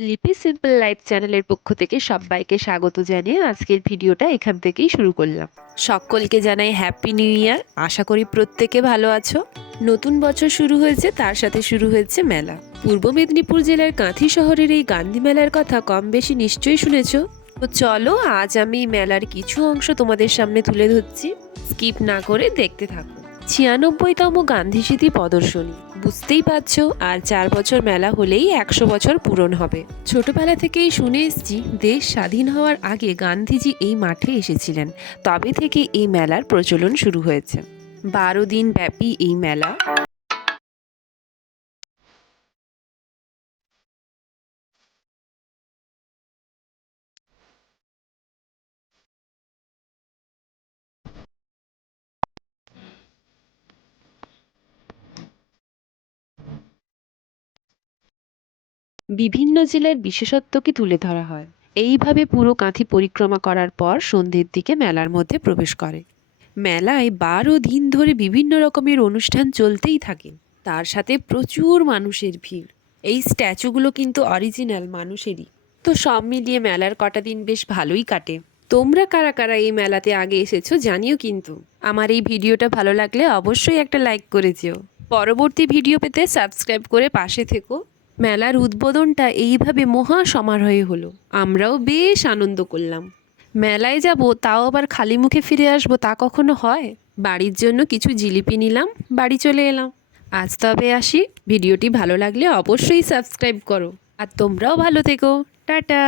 লিপি simple life চ্যানেলের পক্ষ থেকে সবাইকে স্বাগত জানিয়ে আজকের ভিডিওটা এখান থেকেই শুরু করলাম। সকলকে জানাই হ্যাপি নিউ ইয়ার। আশা করি প্রত্যেকে ভালো আছো। নতুন বছর শুরু হয়েছে, তার সাথে শুরু হয়েছে মেলা। পূর্ব মেদিনীপুর জেলার কাঁথি শহরের এই গান্ধী মেলার কথা কম বেশি নিশ্চয়ই শুনেছো। তো চলো, আজ আমি মেলার কিছু অংশ তোমাদের সামনে তুলে ধরছি। স্কিপ না করে দেখতে থাকো। 96তম গান্ধী স্মৃতি প্রদর্শনী। বুঝতেই পারছো, আর 4 বছর মেলা হলেই 100 বছর পূরণ হবে। ছোটবেলা থেকেই শুনে এসেছি, দেশ স্বাধীন হওয়ার আগে গান্ধীজি এই মাঠে এসেছিলেন। তবে থেকে এই মেলার প্রচলন শুরু হয়েছে। 12 দিন ব্যাপী এই মেলা। বিভিন্ন জেলার বিশেষত্বকে তুলে ধরা হয়। এইভাবে পুরো কাঁথি পরিক্রমা করার পর সন্ধ্যের দিকে মেলার মধ্যে প্রবেশ করে। মেলায় 12 দিন ধরে বিভিন্ন রকমের অনুষ্ঠান চলতেই থাকে। তার সাথে প্রচুর মানুষের ভিড়। এই স্ট্যাচুগুলো কিন্তু অরিজিনাল মানুষেরই। তো সব মিলিয়ে মেলার কটা দিন বেশ ভালোই কাটে। তোমরা কারা কারা এই মেলাতে আগে এসেছো জানিও কিন্তু। আমার এই ভিডিওটা ভালো লাগলে অবশ্যই একটা লাইক করে যেও। পরবর্তী ভিডিও পেতে সাবস্ক্রাইব করে পাশে থেকো। মেলার উদ্বোধনটা এইভাবে মহা সমারোহে হলো। আমরাও বেশ আনন্দ করলাম। মেলায় যাব, তাও আবার খালি মুখে ফিরে আসবো, তা কখনো হয়? বাড়ির জন্য কিছু জিলিপি নিলাম, বাড়ি চলে এলাম। আজ তবে আসি। ভিডিওটি ভালো লাগলে অবশ্যই সাবস্ক্রাইব করো। আর তোমরাও ভালো থেকো। টাটা।